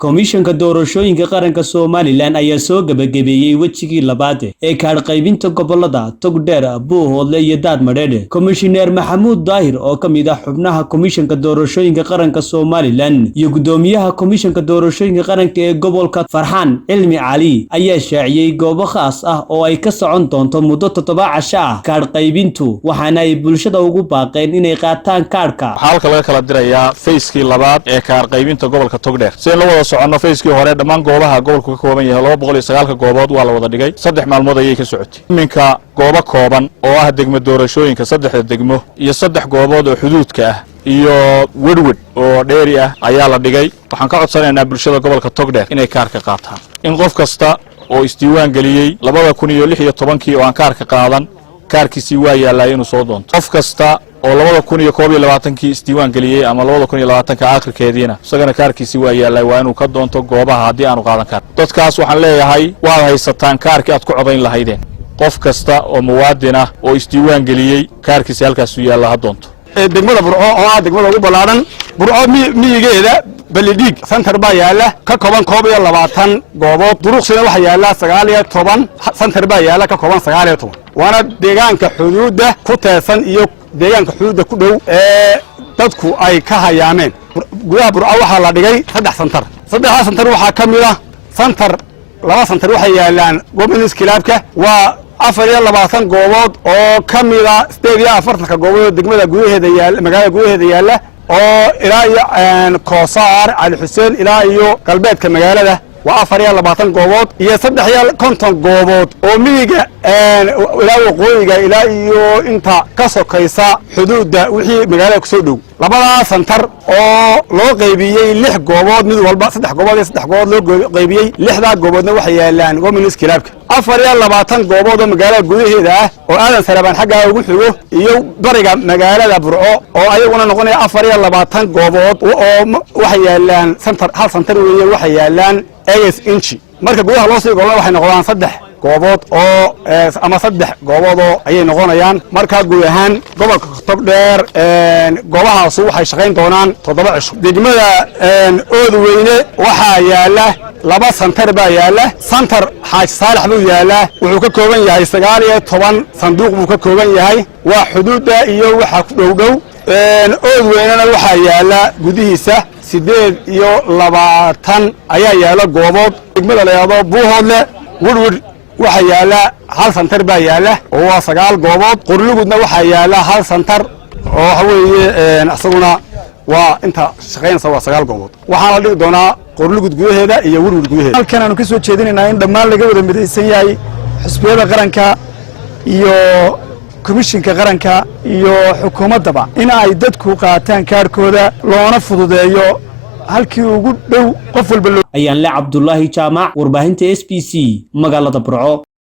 komishanka doorashooyinka qaranka Somaliland ayaa soo gabagabeeyay wajigii labaad ee kaadh qaybinta gobolada Togdheer, Buuhoodle iyo Daadmareedh. Komishineer Maxamuud Daahir oo kamid ah xubnaha komishanka doorashooyinka qaranka Somaliland iyo gudoomiyaha komishanka doorashooyinka qaranka ee gobolka Farxaan Cilmi Cali ayaa shaaciyay goobo khaas ah oo ay ka socon doonto muddo 7 casho ah kaadh qaybintu, waxaana ay bulshada ugu baaqeen inay qaataan kaadhka. Halka laga kala dirayaa fayskii labaad ee kaadh qaybinta gobolka Togdheer. socono fayskii hore dhammaan goobaha gobolku ka kooban yahay 209 goobood waa la wada dhigay 3 maalmood ayay ka socotay. Iminka goobo kooban oo ah degmo doorashooyinka 3 degmo iyo 3 goobood oo xuduudka ah iyo wedwed oo dheeri ah ayaa la dhigay. Waxaan ka codsanaynaa bulshada gobolka Togdheer inay kaarka qaataan. In qof kasta oo isdiiwaan galiyay 2016 oo aan kaarka qaadan kaarkiisii waa yaalay inuu soo doonto. Qof kasta oo 2021 isdiiwaan galiyay ama 2020 aakhirkeediina isagana kaarkiisii waa yaalay waa inuu ka doonto goobaha haddii aanu qaadan karin. Dadkaas waxaan leeyahay waad haysataan kaarkii aad ku codayn lahaydeen. Qof kasta oo muwaadin ah oo isdiiwaan galiyay kaarkiisii halkaas u yaala ha doonto. degmada Burco oo ah degmada ugu balaaran Burco miyigeeda Balidhiig center baa yaala ka kooban 20 goobood. Duruqsina waxa yaala 19 center baa yaala ka kooban 19 waana deegaanka xuduudda ku teesan iyo deegaanka xuduudda ku dhow ee dadku ay ka hayaameen. Gudaha Burco waxa la dhigay 3 center. 3 center waxa kamid ah center 2 center waxa yaalaan Women's Clubka waa 24 goobood oo kamid ah 48 goobood degmada gudaheeda yaala magaalada gudaheeda yaala oo ilaa iyo Koosaar Ali Xuseen ilaa iyo galbeedka magaalada waa 24 goobood iyo 350 goobood oo miyiga ilaa waqooyiga ilaa iyo inta ka sokaysa xuduudda wixii magaalada ku soo dhow. labada center oo loo qaybiyay 6 goobood mid walba 3 goobood iyo 3 goobood loo qaybiyay 6da gooboodna waxa yaalaan Women's Clubka 24 goobood oo magaalada gudaheeda ah oo aadan sarabaan xagga ugu xigo iyo bariga magaalada Burco oo ayaguna noqonaya 24 goobood oo waxa yaalaan hal center weeye waxa yaalaan AS inchi. Marka gudaha loo sii gobolada waxay noqdaan 3 goobood oo ama 3 goobood oo ayay noqonayaan. Marka guud ahaan gobolka Togdheer goobahaas waxay shaqayn doonaan 7 cisho. Degmada Oodweyne waxa yaala 2 center baa yaala. Center Xaaji Saalax buu yaala wuxuu ka kooban yahay 19 sanduuq buu ka kooban yahay waa xuduudda iyo waxa ku dhow Oodweynena waxa yaala gudihiisa 28 ayaa yaala goobood. Degmada la yiraahdo Buuhoodle Woodward waxa yaala hal center baa yaala oo waa 9 goobood. Qorlugudna waxa yaala hal center oo waxa weeye asaguna waa inta shaqeynaysa waa 9 goobood. Waxaan la dhigi doonaa Qorlugud gudaheeda iyo Woodward gudaheeda. Halkan aanu ka soo jeedinaynaa in dhammaan laga wada midaysan yahay xisbiyada qaranka iyo komishanka qaranka iyo xukuumadaba in ay dadku qaataan kaarkooda loona fududeeyo halkii ugu dhow qof walba. Ayaan la Cabdullaahi Jaamac warbaahinta SBC magaalada Burco.